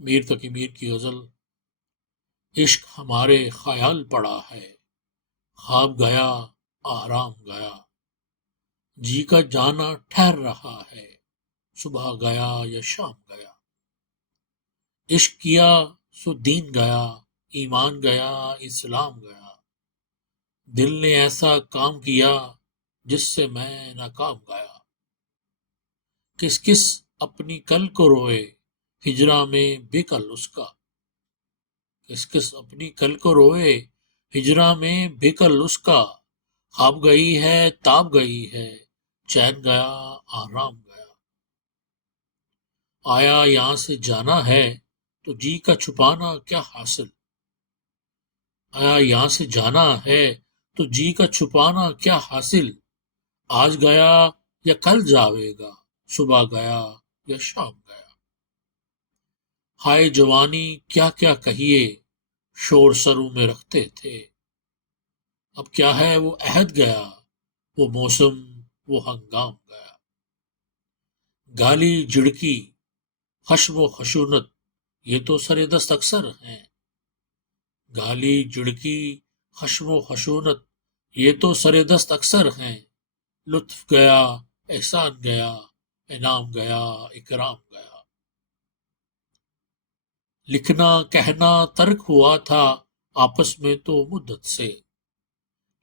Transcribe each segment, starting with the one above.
میر تقی میر کی غزل۔ عشق ہمارے خیال پڑا ہے، خواب گیا آرام گیا، جی کا جانا ٹھہر رہا ہے، صبح گیا یا شام گیا۔ عشق کیا سو دین گیا، ایمان گیا اسلام گیا، دل نے ایسا کام کیا جس سے میں ناکام گیا۔ کس کس اپنی کل کو روئے، ہجراں میں بےکل اس کا، کس کس اپنی کل کو روئے، ہجراں میں بےکل اس کا، خواب گئی ہے تاب گئی ہے، چین گیا آرام گیا۔ آیا یہاں سے جانا ہے تو جی کا چھپانا کیا حاصل، آیا یہاں سے جانا ہے تو جی کا چھپانا کیا حاصل، آج گیا یا کل جاوے گا، صبح گیا یا شام گیا۔ ہائے جوانی کیا کیا کہیے، شور سروں میں رکھتے تھے، اب کیا ہے وہ عہد گیا، وہ موسم وہ ہنگام گیا۔ گالی جڑکی خشم و خشونت یہ تو سر دست اکثر ہیں، گالی جڑکی خشم و خشونت یہ تو سر دست اکثر ہیں، لطف گیا احسان گیا، انعام گیا اکرام گیا۔ لکھنا کہنا ترک ہوا تھا آپس میں تو مدت سے،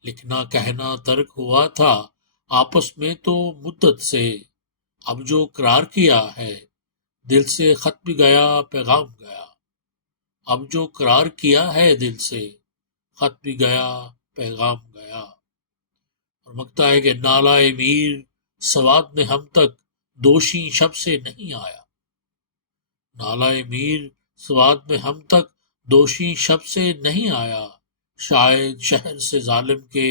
لکھنا کہنا ترک ہوا تھا آپس میں تو مدت سے، اب جو قرار کیا ہے دل سے خط بھی گیا پیغام گیا، اب جو قرار کیا ہے دل سے خط بھی گیا پیغام گیا۔ اور مگتا ہے کہ نالہ میر سواد میں ہم تک دوشی شب سے نہیں آیا، نالہ میر سواد میں ہم تک دوشی شب سے نہیں آیا، شاید شہر سے ظالم کے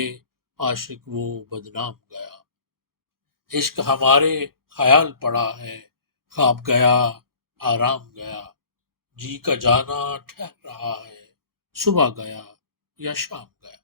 عاشق وہ بدنام گیا۔ عشق ہمارے خیال پڑا ہے، خواب گیا آرام گیا، جی کا جانا ٹھہر رہا ہے، صبح گیا یا شام گیا۔